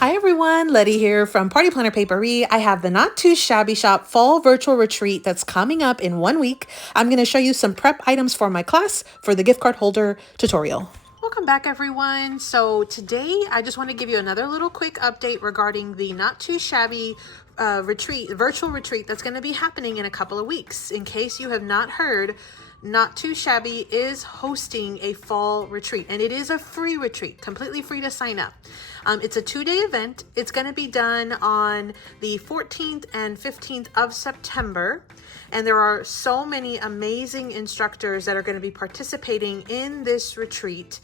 Hi everyone, Letty here from Party Planner Papery. I have the Not Too Shabby Shop Fall Virtual Retreat that's coming up in 1 week. I'm going to show you some prep items for my class for the gift card holder tutorial. Welcome back everyone. So today I just want to give you another little quick update regarding the Not Too Shabby virtual retreat that's going to be happening in a couple of weeks. In case you have not heard, Not Too Shabby is hosting a fall retreat, and it is a free retreat, completely free to sign up. It's a 2-day event. It's going to be done on the 14th and 15th of September, and there are so many amazing instructors that are going to be participating in this retreat.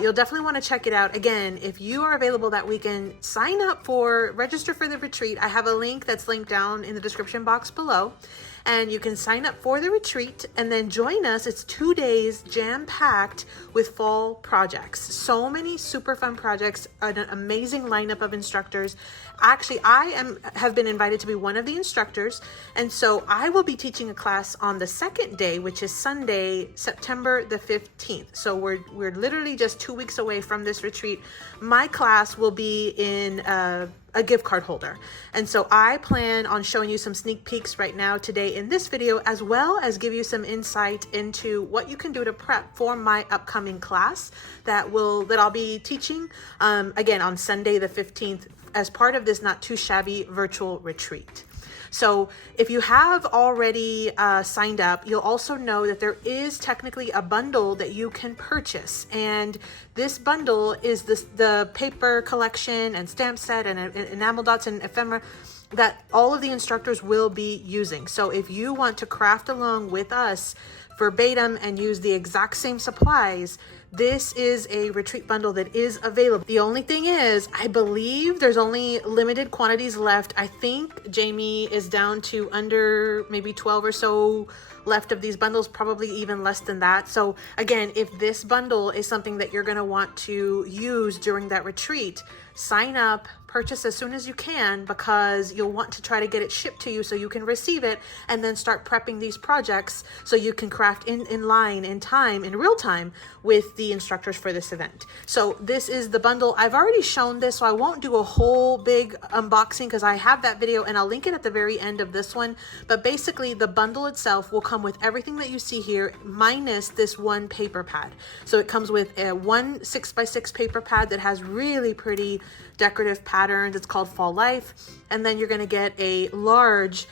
You'll definitely want to check it out. Again, if you are available that weekend, register for the retreat. I have a link that's linked down in the description box below. And you can sign up for the retreat and then join us. It's 2 days jam-packed with fall projects. So many super fun projects, an amazing lineup of instructors. Actually, have been invited to be one of the instructors. And so I will be teaching a class on the second day, which is Sunday, September the 15th. So we're literally just 2 weeks away from this retreat. My class will be in a gift card holder. And so I plan on showing you some sneak peeks right now today in this video, as well as give you some insight into what you can do to prep for my upcoming class that I'll be teaching again on Sunday the 15th as part of this Not Too Shabby virtual retreat. So if you have already signed up, you'll also know that there is technically a bundle that you can purchase. And this bundle is the paper collection and stamp set and enamel dots and ephemera that all of the instructors will be using. So if you want to craft along with us verbatim and use the exact same supplies, this is a retreat bundle that is available. The only thing is, I believe there's only limited quantities left. I think Jamie is down to under maybe 12 or so left of these bundles, probably even less than that. So again, if this bundle is something that you're going to want to use during that retreat, sign up, purchase as soon as you can, because you'll want to try to get it shipped to you so you can receive it and then start prepping these projects so you can craft in real time with the instructors for this event. So this is the bundle. I've already shown this, so I won't do a whole big unboxing because I have that video and I'll link it at the very end of this one. But basically the bundle itself will come with everything that you see here minus this one paper pad. So it comes with one 6x6 paper pad that has really pretty decorative patterns. It's called Fall Life. And then you're going to get a large,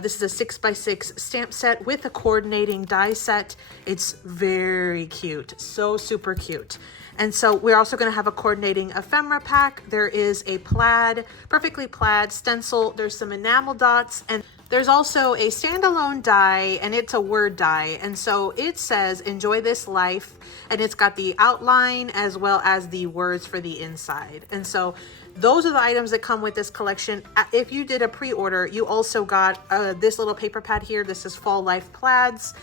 this is a 6x6 stamp set with a coordinating die set. It's very cute, so super cute. And so we're also going to have a coordinating ephemera pack. There is a perfectly plaid stencil. There's some enamel dots, and there's also a standalone die, and it's a word die. And so it says, "Enjoy this life." And it's got the outline as well as the words for the inside. And so those are the items that come with this collection. If you did a pre-order, you also got this little paper pad here. This is Fall Life Plaids.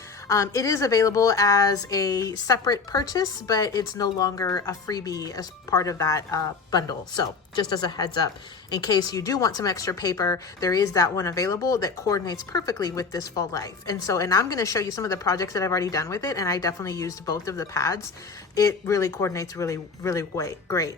It is available as a separate purchase, but it's no longer a freebie as part of that bundle. So just as a heads up, in case you do want some extra paper, there is that one available that coordinates perfectly with this Fall Life. And I'm going to show you some of the projects that I've already done with it, and I definitely used both of the pads. It really coordinates really great.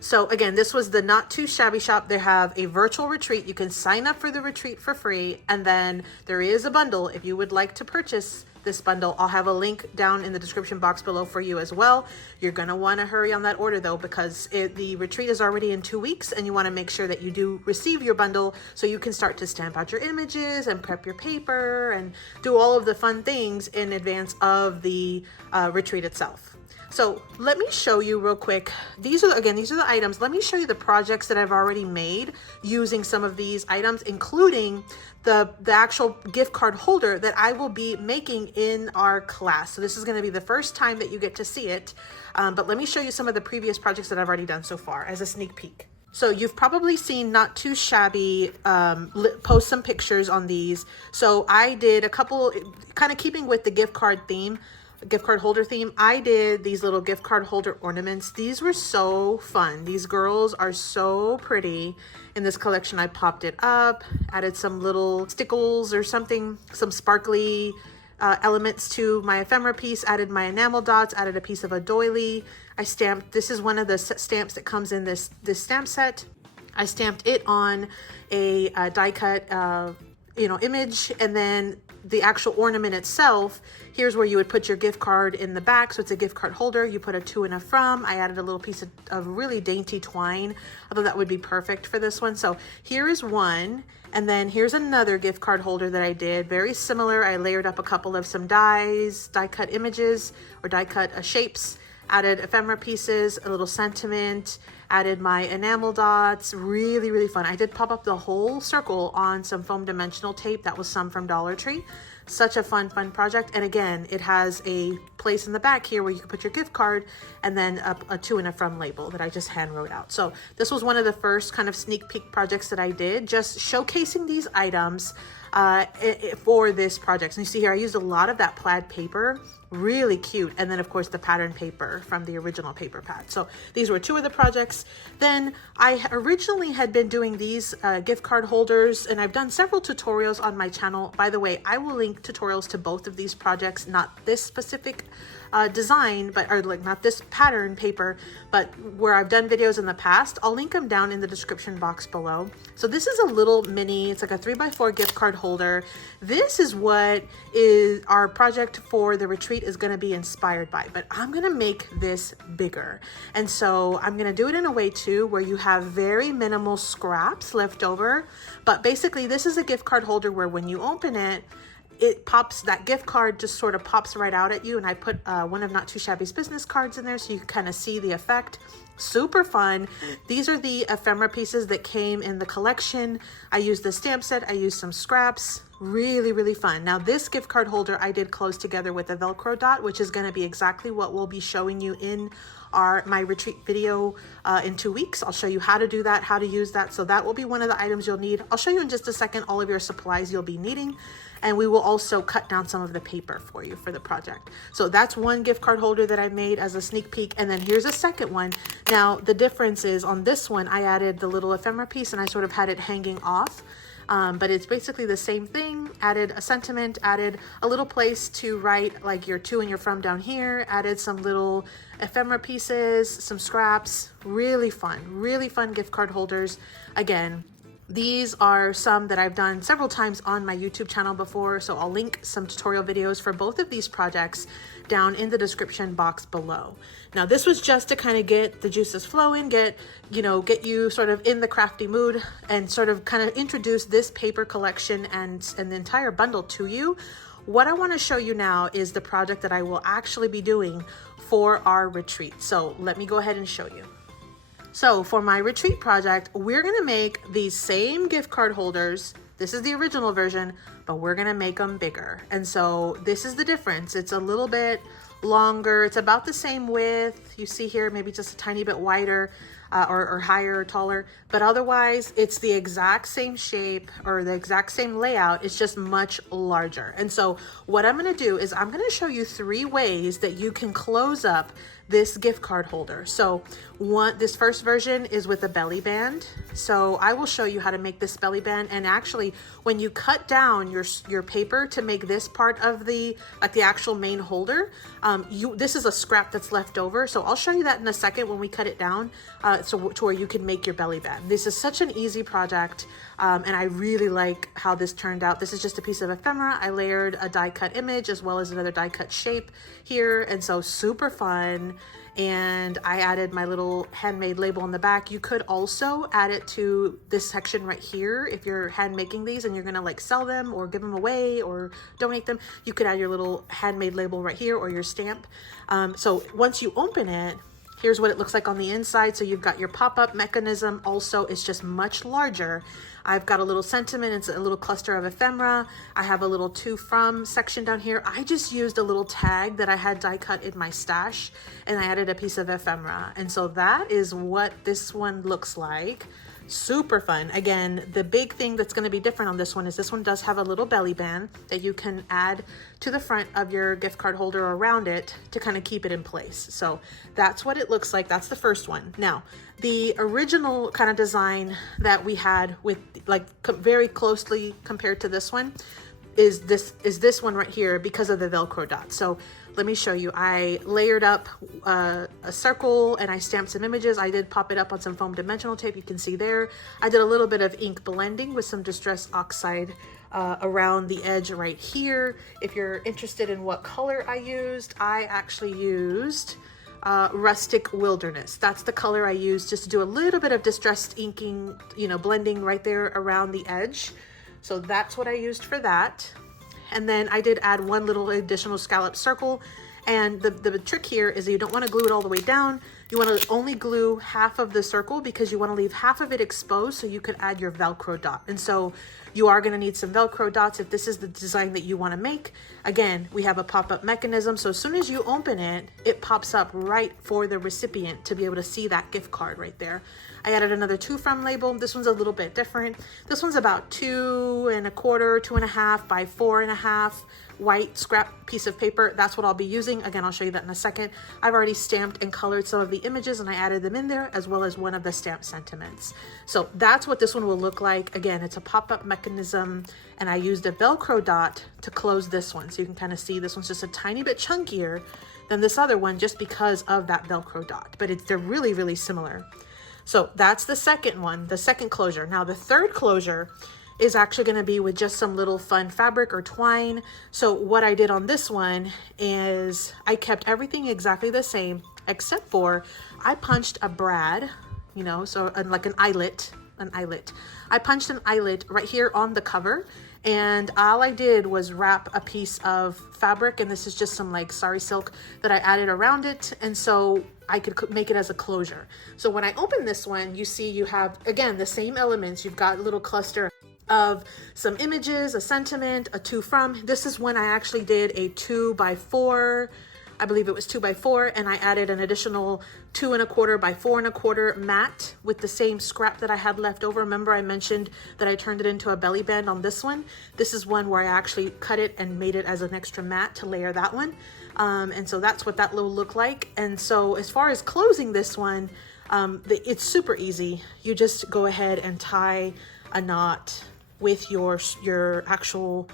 So again, this was the Not Too Shabby Shop. They have a virtual retreat. You can sign up for the retreat for free. And then there is a bundle. If you would like to purchase this bundle, I'll have a link down in the description box below for you as well. You're going to want to hurry on that order though, because the retreat is already in 2 weeks, and you want to make sure that you do receive your bundle so you can start to stamp out your images and prep your paper and do all of the fun things in advance of the retreat itself. So let me show you real quick. These are the items. Let me show you the projects that I've already made using some of these items, including the actual gift card holder that I will be making in our class. So this is going to be the first time that you get to see it. But let me show you some of the previous projects that I've already done so far as a sneak peek. So you've probably seen Not Too Shabby post some pictures on these. So I did a couple, kind of keeping with the gift card holder theme. I did these little gift card holder ornaments. These were so fun. These girls are so pretty. In this collection, I popped it up, added some little stickles or something, some sparkly elements to my ephemera piece, added my enamel dots, added a piece of a doily. I stamped, this is one of the stamps that comes in this stamp set. I stamped it on a die cut, image, and then the actual ornament itself, here's where you would put your gift card in the back. So it's a gift card holder. You put a to and a from. I added a little piece of really dainty twine. I thought that would be perfect for this one. So here is one. And then here's another gift card holder that I did. Very similar. I layered up a couple of some die cut images or die cut shapes. Added ephemera pieces, a little sentiment, added my enamel dots. Really, really fun. I did pop up the whole circle on some foam dimensional tape. That was some from Dollar Tree. Such a fun project. And again, it has a place in the back here where you can put your gift card and then a to and a from label that I just hand wrote out. So this was one of the first kind of sneak peek projects that I did, just showcasing these items for this project. And you see here, I used a lot of that plaid paper, really cute. And then of course the pattern paper from the original paper pad. So these were two of the projects. Then I originally had been doing these gift card holders, and I've done several tutorials on my channel. By the way, I will link tutorials to both of these projects, not this specific design, or like not this pattern paper, but where I've done videos in the past. I'll link them down in the description box below. So this is a little mini, it's like a 3x4 gift card holder. This is what is our project for the retreat is going to be inspired by, but I'm going to make this bigger. And so I'm going to do it in a way too, where you have very minimal scraps left over. But basically this is a gift card holder where when you open it, it pops, that gift card just sort of pops right out at you. And I put one of Not Too Shabby's business cards in there so you can kind of see the effect. Super fun. These are the ephemera pieces that came in the collection. I used the stamp set. I used some scraps. Really, really fun. Now this gift card holder I did close together with a Velcro dot, which is going to be exactly what we'll be showing you in my retreat video in 2 weeks. I'll show you how to do that, how to use that. So that will be one of the items you'll need. I'll show you in just a second all of your supplies you'll be needing. And we will also cut down some of the paper for you for the project. So that's one gift card holder that I made as a sneak peek. And then here's a second one. Now the difference is on this one, I added the little ephemera piece and I sort of had it hanging off. But it's basically the same thing. Added a sentiment, added a little place to write like your to and your from down here, added some little ephemera pieces, some scraps. Really fun gift card holders. Again, these are some that I've done several times on my YouTube channel before, so I'll link some tutorial videos for both of these projects down in the description box below. Now this was just to kind of get the juices flowing, get you sort of in the crafty mood and sort of kind of introduce this paper collection and the entire bundle to you. What I want to show you now is the project that I will actually be doing for our retreat. So let me go ahead and show you. So for my retreat project, we're going to make these same gift card holders. This is the original version, but we're going to make them bigger. And so this is the difference. It's a little bit longer. It's about the same width. You see here, maybe just a tiny bit wider or higher or taller, but otherwise it's the exact same shape or the exact same layout. It's just much larger. And so what I'm going to do is I'm going to show you 3 ways that you can close up this gift card holder. So this first version is with a belly band. So I will show you how to make this belly band. And actually when you cut down your paper to make this part of the actual main holder, this is a scrap that's left over. So I'll show you that in a second when we cut it down to where you can make your belly band. This is such an easy project. And I really like how this turned out. This is just a piece of ephemera. I layered a die cut image as well as another die cut shape here. And so super fun. And I added my little handmade label on the back. You could also add it to this section right here. If you're hand making these and you're gonna like sell them or give them away or donate them, you could add your little handmade label right here or your stamp. So once you open it, here's what it looks like on the inside. So you've got your pop-up mechanism. Also, it's just much larger. I've got a little sentiment. It's a little cluster of ephemera. I have a little to from section down here. I just used a little tag that I had die cut in my stash and I added a piece of ephemera. And so that is what this one looks like. Super fun. Again, the big thing that's going to be different on this one is this one does have a little belly band that you can add to the front of your gift card holder or around it to kind of keep it in place. So that's what it looks like. That's the first one. Now, the original kind of design that we had with like very closely compared to this one, is this one right here because of the Velcro dot. So let me show you. I layered up a circle and I stamped some images. I did pop it up on some foam dimensional tape. You can see there. I did a little bit of ink blending with some Distress Oxide around the edge right here. If you're interested in what color I used, I actually used Rustic Wilderness. That's the color I used, just to do a little bit of distressed inking, blending right there around the edge. So that's what I used for that. And then I did add one little additional scallop circle. And the trick here is that you don't want to glue it all the way down. You want to only glue half of the circle because you want to leave half of it exposed so you could add your Velcro dot. And so you are going to need some Velcro dots if this is the design that you want to make. Again, we have a pop-up mechanism. So as soon as you open it, it pops up right for the recipient to be able to see that gift card right there. I added another to from label. This one's a little bit different. This one's about 2 1/4, 2.5 by 4.5 white scrap piece of paper. That's what I'll be using. Again, I'll show you that in a second. I've already stamped and colored some of the images and I added them in there, as well as one of the stamp sentiments. So that's what this one will look like. Again, it's a pop-up mechanism and I used a Velcro dot to close this one. So you can kind of see this one's just a tiny bit chunkier than this other one just because of that Velcro dot, but they're really, really similar. So that's the second one, the second closure. Now the third closure is actually going to be with just some little fun fabric or twine. So what I did on this one is I kept everything exactly the same, except for I punched a brad, so like an eyelet. I punched an eyelet right here on the cover, and all I did was wrap a piece of fabric, and this is just some like sari silk that I added around it, and so I could make it as a closure. So when I open this one, you see you have, again, the same elements. You've got a little cluster of some images, a sentiment, a to from. This is when I actually did a 2 by 4. I believe it was 2 by 4, and I added an additional 2 1/4 by 4 1/4 mat with the same scrap that I had left over. Remember I mentioned that I turned it into a belly band on this one. This is one where I actually cut it and made it as an extra mat to layer that one. And so that's what that will look like. And so as far as closing this one, it's super easy. You just go ahead and tie a knot with your actual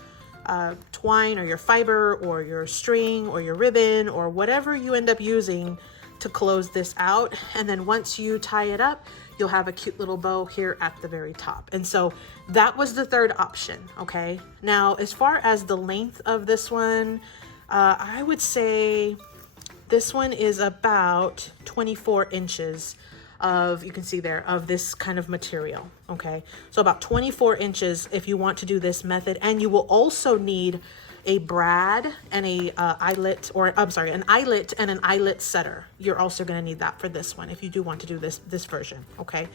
twine or your fiber or your string or your ribbon or whatever you end up using to close this out. And then once you tie it up, you'll have a cute little bow here at the very top. And so that was the third option. Okay. Now, as far as the length of this one, I would say this one is about 24 inches of, you can see there, of this kind of material. Okay, so about 24 inches if you want to do this method. And you will also need a brad and a eyelet, or I'm sorry, an eyelet and an eyelet setter. You're also going to need that for this one if you do want to do this version. Okay,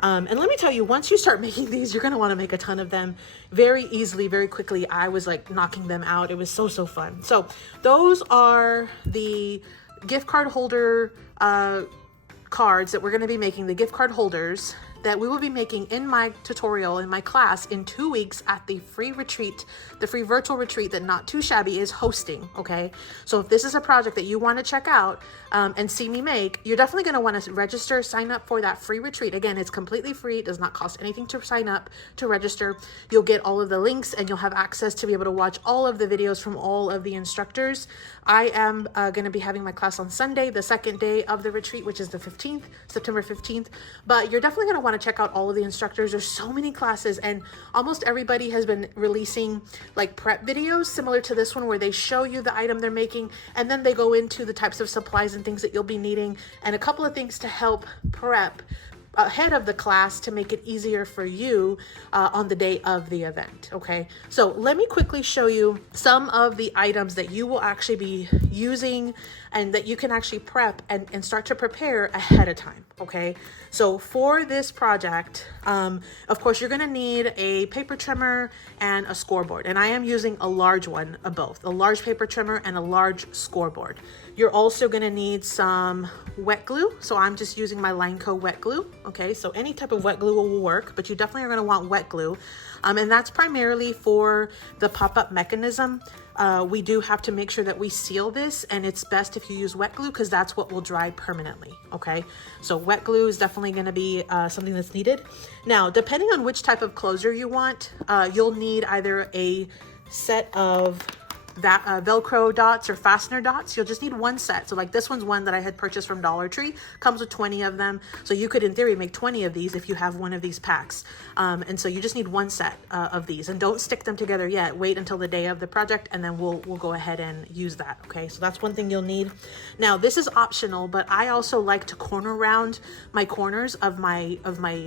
and let me tell you, once you start making these, you're going to want to make a ton of them very easily, very quickly. I was like knocking them out. It was so fun. So those are the gift card holder cards that we're going to be making, the gift card holders that we will be making in my tutorial, in my class, in 2 weeks at the free retreat, the free virtual retreat that Not Too Shabby is hosting. Okay, so if this is a project that you want to check out and see me make, you're definitely going to want to register, sign up for that free retreat. Again, it's completely free. It does not cost anything to sign up, to register. You'll get all of the links and you'll have access to be able to watch all of the videos from all of the instructors. I am going to be having my class on Sunday, the second day of the retreat, which is the 15th, September 15th. But you're definitely going to want to check out all of the instructors. There's so many classes, and almost everybody has been releasing like prep videos similar to this one, where they show you the item they're making and then they go into the types of supplies and things that you'll be needing, and a couple of things to help prep ahead of the class to make it easier for you on the day of the event. Okay, so let me quickly show you some of the items that you will actually be using and that you can actually prep and start to prepare ahead of time. Okay, so for this project, of course, you're going to need a paper trimmer and a scoreboard, and I am using a large one of both, a large paper trimmer and a large scoreboard. You're also going to need some wet glue, so I'm just using my Lineco wet glue. Okay, so any type of wet glue will work, but you definitely are going to want wet glue, and that's primarily for the pop-up mechanism. We do have to make sure that we seal this, and it's best if you use wet glue because that's what will dry permanently. Okay, so wet glue is definitely going to be something that's needed. Now, depending on which type of closure you want, you'll need either a set of that Velcro dots or fastener dots. You'll just need one set. So like this one's one that I had purchased from Dollar Tree, comes with 20 of them. So you could in theory make 20 of these if you have one of these packs. And so you just need one set of these, and don't stick them together yet. Wait until the day of the project and then we'll go ahead and use that. Okay, so that's one thing you'll need. Now this is optional, but I also like to corner round my corners of my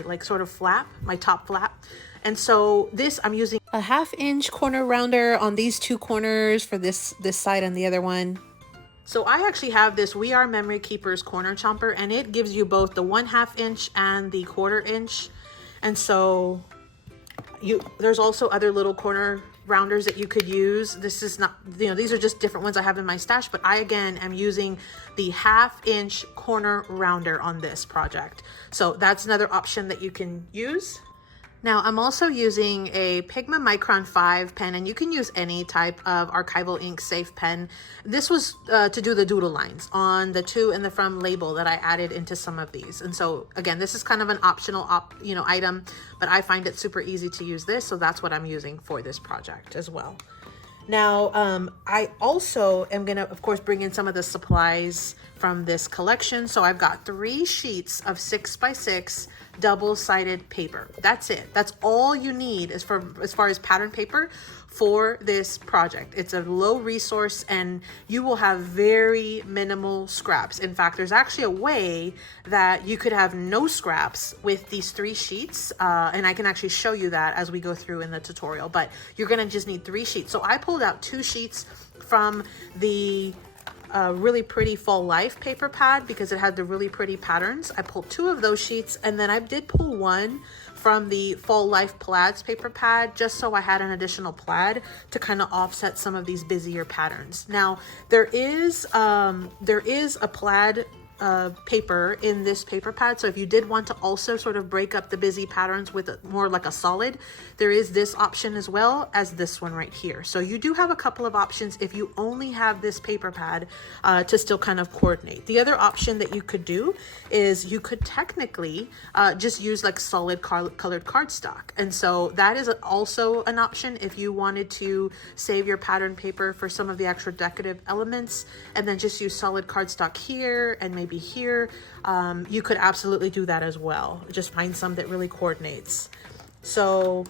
like sort of flap, my top flap. And so this, I'm using a 1/2 inch corner rounder on these two corners for this side and the other one. So I actually have this We Are Memory Keepers corner chomper, and it gives you both the 1/2 inch and the 1/4 inch. And so there's also other little corner rounders that you could use. This is not, these are just different ones I have in my stash, but I again am using the 1/2 inch corner rounder on this project. So that's another option that you can use. Now I'm also using a Pigma Micron 5 pen, and you can use any type of archival ink safe pen. This was to do the doodle lines on the to and the from label that I added into some of these. And so again, this is kind of an optional item, but I find it super easy to use this. So that's what I'm using for this project as well. Now, I also am going to, of course, bring in some of the supplies from this collection. So I've got 3 sheets of 6x6 double-sided paper. That's it. That's all you need as far as pattern paper for this project. It's a low resource and you will have very minimal scraps. In fact, there's actually a way that you could have no scraps with these 3 sheets. And I can actually show you that as we go through in the tutorial, but you're gonna just need 3 sheets. So I pulled out 2 sheets from the really pretty Fall Life paper pad because it had the really pretty patterns. I pulled 2 of those sheets, and then I did pull 1 from the Fall Life Plaids paper pad just so I had an additional plaid to kind of offset some of these busier patterns. Now there is a plaid paper in this paper pad, so if you did want to also sort of break up the busy patterns with more like a solid, there is this option as well as this one right here. So you do have a couple of options if you only have this paper pad to still kind of coordinate. The other option that you could do is you could technically just use like solid colored cardstock, and so that is also an option if you wanted to save your pattern paper for some of the extra decorative elements and then just use solid cardstock here and maybe here. You could absolutely do that as well. Just find some that really coordinates. So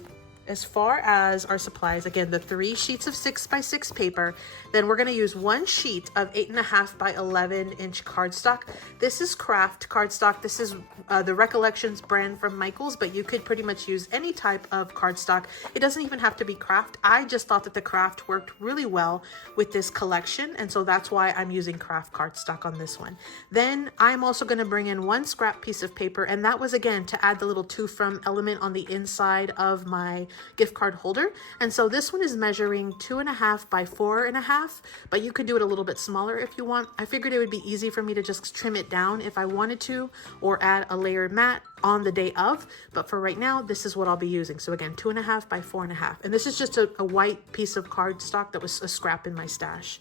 as far as our supplies, again, the 3 sheets of 6x6 paper, then we're going to use 1 sheet of 8.5 by 11 inch cardstock. This is craft cardstock. This is the Recollections brand from Michaels, but you could pretty much use any type of cardstock. It doesn't even have to be craft. I just thought that the craft worked really well with this collection, and so that's why I'm using craft cardstock on this one. Then I'm also going to bring in 1 scrap piece of paper, and that was again to add the little to from element on the inside of my gift card holder. And so this one is measuring 2.5 by 4.5, but you could do it a little bit smaller if you want. I figured it would be easy for me to just trim it down if I wanted to, or add a layered mat on the day of, but for right now this is what I'll be using. So again, 2.5 by 4.5, and this is just a white piece of cardstock that was a scrap in my stash.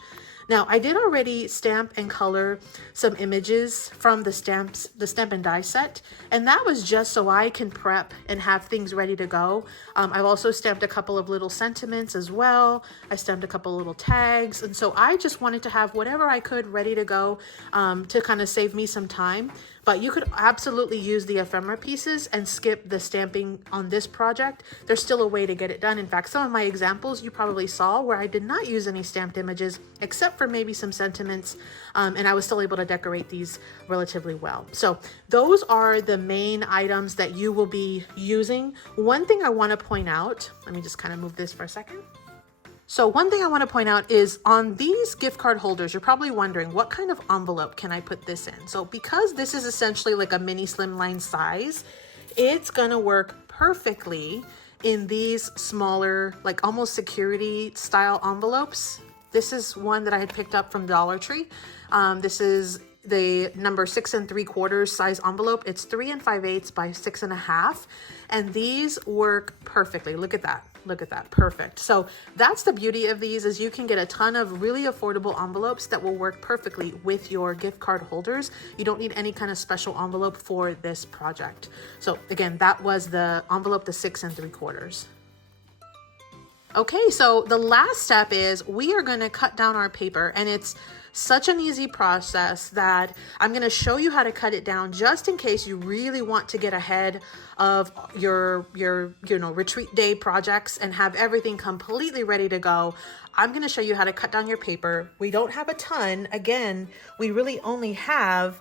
Now I did already stamp and color some images from the Stamp and Die set, and that was just so I can prep and have things ready to go. I've also stamped a couple of little sentiments as well. I stamped a couple of little tags, and so I just wanted to have whatever I could ready to go to kind of save me some time. But you could absolutely use the ephemera pieces and skip the stamping on this project. There's still a way to get it done. In fact, some of my examples you probably saw where I did not use any stamped images except for maybe some sentiments, and I was still able to decorate these relatively well. So those are the main items that you will be using. One thing I want to point out, let me just kind of move this for a second. So one thing I want to point out is on these gift card holders, you're probably wondering what kind of envelope can I put this in? So because this is essentially like a mini SlimLine size, it's going to work perfectly in these smaller, like almost security style envelopes. This is one that I had picked up from Dollar Tree. This is the number 6 3/4 size envelope. It's 3 5/8 by 6.5, and these work perfectly. Look at that. Look at that. Perfect. So that's the beauty of these, is you can get a ton of really affordable envelopes that will work perfectly with your gift card holders. You don't need any kind of special envelope for this project. So again, that was the envelope, the 6 3/4. Okay, so the last step is we are going to cut down our paper, and it's such an easy process that I'm going to show you how to cut it down just in case you really want to get ahead of your retreat day projects and have everything completely ready to go. I'm going to show you how to cut down your paper. We don't have a ton. Again, we really only have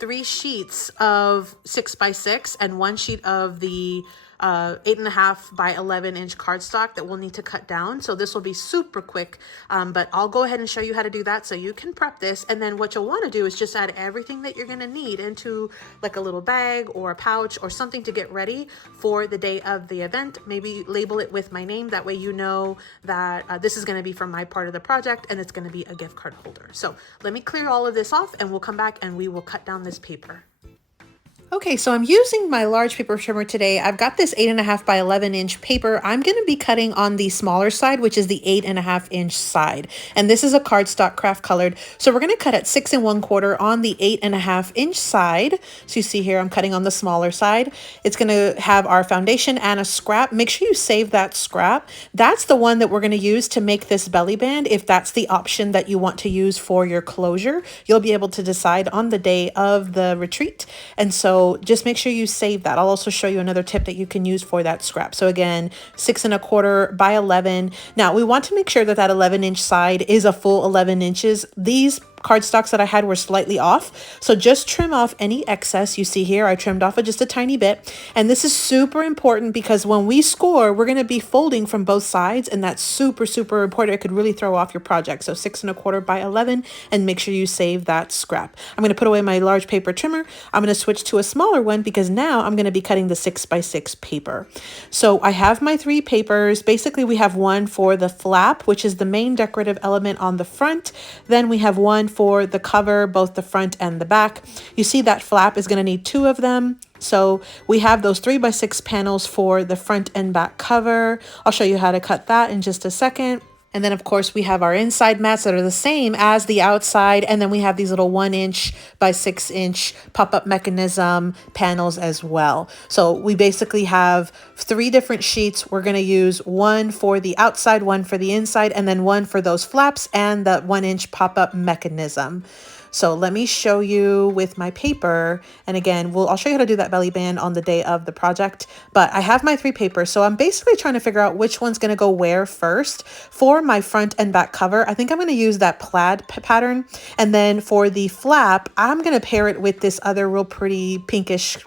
3 sheets of 6x6 and 1 sheet of the 8.5 by 11 inch cardstock that we'll need to cut down. So this will be super quick, but I'll go ahead and show you how to do that so you can prep this. And then what you'll want to do is just add everything that you're going to need into like a little bag or a pouch or something to get ready for the day of the event. Maybe label it with my name. That way you know that this is going to be from my part of the project and it's going to be a gift card holder. So let me clear all of this off and we'll come back and we will cut down this paper. Okay, so I'm using my large paper trimmer today. I've got this 8.5 by 11 inch paper. I'm going to be cutting on the smaller side, which is the 8.5 inch side. And this is a cardstock craft colored. So we're going to cut at 6 1/4 on the 8.5 inch side. So you see here, I'm cutting on the smaller side. It's going to have our foundation and a scrap. Make sure you save that scrap. That's the one that we're going to use to make this belly band. If that's the option that you want to use for your closure, you'll be able to decide on the day of the retreat. And so just make sure you save that. I'll also show you another tip that you can use for that scrap. So again, 6 1/4 by 11. Now we want to make sure that that 11 inch side is a full 11 inches. These cardstocks that I had were slightly off. So just trim off any excess. You see here, I trimmed off just a tiny bit. And this is super important because when we score, we're going to be folding from both sides. And that's super, super important. It could really throw off your project. So 6 1/4 by 11, and make sure you save that scrap. I'm going to put away my large paper trimmer. I'm going to switch to a smaller one because now I'm going to be cutting the 6x6 paper. So I have my 3 papers. Basically, we have one for the flap, which is the main decorative element on the front. Then we have one for the cover, both the front and the back. You see that flap is going to need 2 of them. So we have those 3x6 panels for the front and back cover. I'll show you how to cut that in just a second. And then, of course, we have our inside mats that are the same as the outside. And then we have these little 1 inch by 6 inch pop-up mechanism panels as well. So we basically have 3 different sheets. We're going to use one for the outside, one for the inside, and then one for those flaps and the 1 inch pop-up mechanism. So let me show you with my paper. And again, I'll show you how to do that belly band on the day of the project. But I have my 3 papers. So I'm basically trying to figure out which one's going to go where first. For my front and back cover, I think I'm going to use that plaid pattern. And then for the flap, I'm going to pair it with this other real pretty pinkish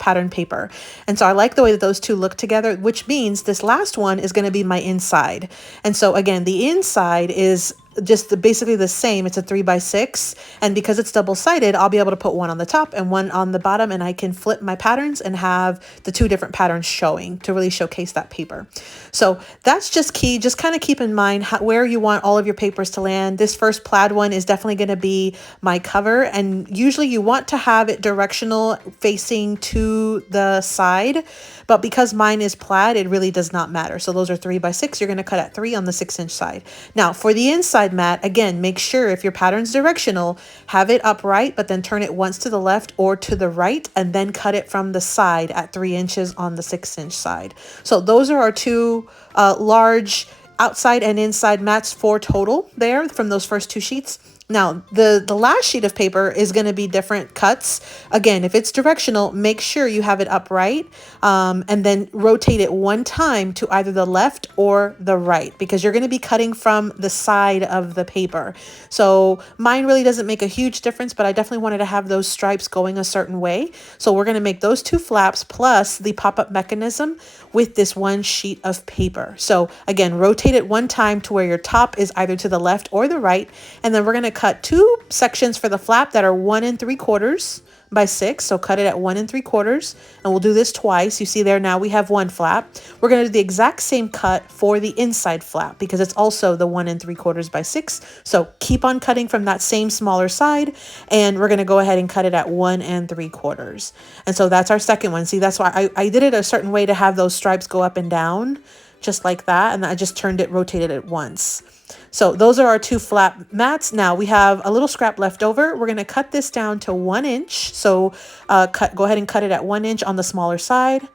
pattern paper. And so I like the way that those 2 look together, which means this last one is going to be my inside. And so again, the inside is just basically the same. It's a 3x6. And because it's double-sided, I'll be able to put one on the top and one on the bottom, and I can flip my patterns and have the 2 different patterns showing to really showcase that paper. So that's just key. Just kind of keep in mind where you want all of your papers to land. This first plaid one is definitely going to be my cover. And usually you want to have it directional facing to the side, but because mine is plaid, it really does not matter. So those are 3x6. You're going to cut at 3 on the 6 inch side. Now for the inside mat, again, make sure if your pattern's directional, have it upright, but then turn it once to the left or to the right, and then cut it from the side at 3 inches on the 6 inch side. So those are our 2 large outside and inside mats for total there from those first 2 sheets. Now, the last sheet of paper is going to be different cuts. Again, if it's directional, make sure you have it upright and then rotate it 1 time to either the left or the right, because you're going to be cutting from the side of the paper. So mine really doesn't make a huge difference, but I definitely wanted to have those stripes going a certain way. So we're going to make those 2 flaps plus the pop-up mechanism with this 1 sheet of paper. So again, rotate it 1 time to where your top is either to the left or the right. And then we're going to cut 2 sections for the flap that are 1 3/4 by 6. So cut it at 1 3/4, and we'll do this twice. You see there, now we have 1 flap. We're going to do the exact same cut for the inside flap because it's also the 1 3/4 by 6. So keep on cutting from that same smaller side, and we're going to go ahead and cut it at 1 3/4. And so that's our second one. See, that's why I did it a certain way to have those stripes go up and down just like that. And I just rotated it once. So those are our 2 flap mats. Now we have a little scrap left over. We're going to cut this down to 1 inch. So go ahead and cut it at 1 inch on the smaller side.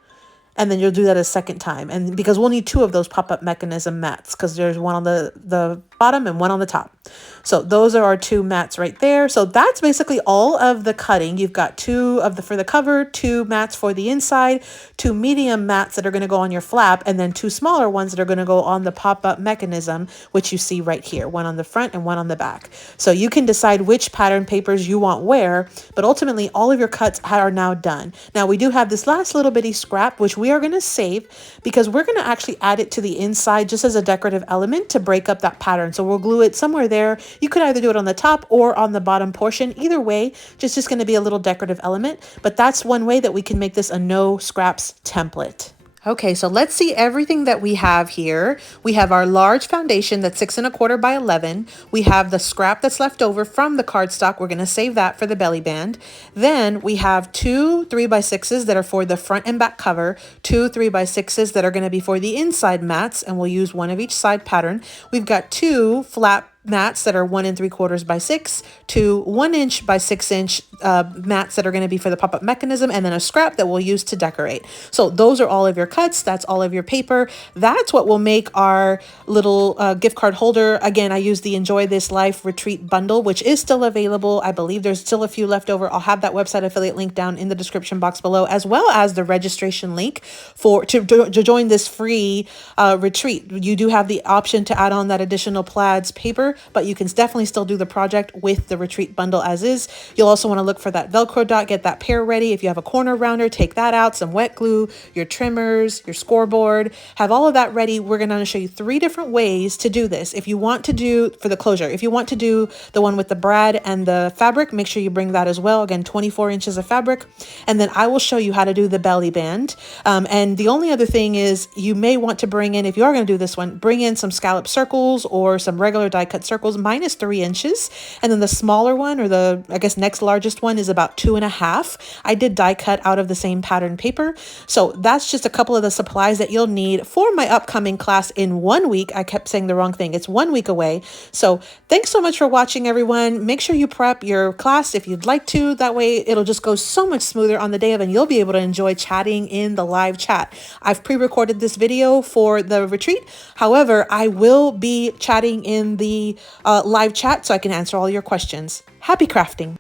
And then you'll do that a second time. And because we'll need 2 of those pop-up mechanism mats, because there's one on the bottom and one on the top. So those are our 2 mats right there. So that's basically all of the cutting. You've got 2 of the for the cover, 2 mats for the inside, 2 medium mats that are going to go on your flap, and then 2 smaller ones that are going to go on the pop-up mechanism, which you see right here, one on the front and one on the back. So you can decide which pattern papers you want where, but ultimately all of your cuts are now done. Now we do have this last little bitty scrap, which we are going to save because we're going to actually add it to the inside just as a decorative element to break up that pattern. So we'll glue it somewhere there. You could either do it on the top or on the bottom portion. Either way, just going to be a little decorative element, but that's one way that we can make this a no scraps template. Okay, so let's see everything that we have here. We have our large foundation that's 6 1/4 by 11. We have the scrap that's left over from the cardstock. We're going to save that for the belly band. Then we have 2 3x6s that are for the front and back cover, 2 3x6s that are going to be for the inside mats, and we'll use one of each side pattern. We've got 2 flap mats that are 1 3/4 by 6, 2 1 inch by 6 inch mats that are going to be for the pop-up mechanism, and then a scrap that we'll use to decorate. So those are all of your cuts. That's all of your paper. That's what will make our little gift card holder. Again, I use the Enjoy This Life Retreat bundle, which is still available. I believe there's still a few left over. I'll have that website affiliate link down in the description box below, as well as the registration link to join this free retreat. You do have the option to add on that additional plaids paper, but you can definitely still do the project with the retreat bundle as is. You'll also want to look for that Velcro dot, get that pair ready. If you have a corner rounder, take that out, some wet glue, your trimmers, your scoreboard, have all of that ready. We're going to show you 3 different ways to do this. If you want to do for the closure, if you want to do the one with the brad and the fabric, make sure you bring that as well. Again, 24 inches of fabric. And then I will show you how to do the belly band. And the only other thing is you may want to bring in, if you are going to do this one, bring in some scallop circles or some regular die cut circles minus 3 inches. And then the smaller one, or the, I guess, next largest one is about 2.5. I did die cut out of the same pattern paper. So that's just a couple of the supplies that you'll need for my upcoming class in 1 week. I kept saying the wrong thing. It's 1 week away. So thanks so much for watching, everyone. Make sure you prep your class if you'd like to. That way it'll just go so much smoother on the day of, and you'll be able to enjoy chatting in the live chat. I've pre-recorded this video for the retreat. However, I will be chatting in the live chat so I can answer all your questions. Happy crafting!